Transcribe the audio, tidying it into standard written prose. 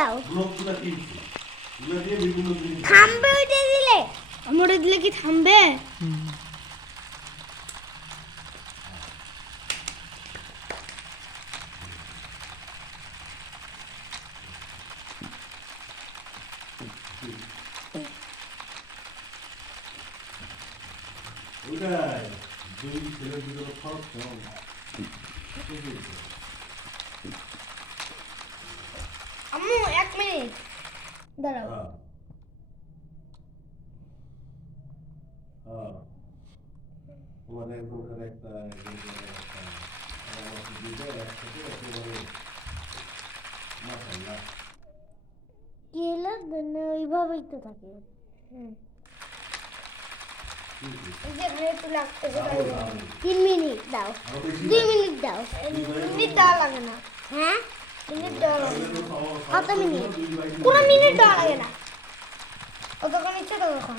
দাও ব্লকটা কি এগুলো দিয়ে বিভিন্ন জিনিস থামবে ওইটা দিলে আমরা দিলে কি থামবে? ওইটাই দুই ছেলের ভিতরে ফরক কম আম্মু 1 মিনিট দাঁড়াও তোমার একদম একটা আমার দুটো একসাথে একেবারে মাশাআল্লাহ কি হলো না ওইভাবেই তো থাকে এই যে ঘরে একটু লাগতেছে 3 মিনিট দাও 2 মিনিট দাও মিনিট দেওয়া লাগে না হ্যাঁ মিনিট দেওয়া লাগে না কত মিনিট কোনো মিনিট দেওয়া লাগে না কতক্ষণ ইচ্ছে ততক্ষণ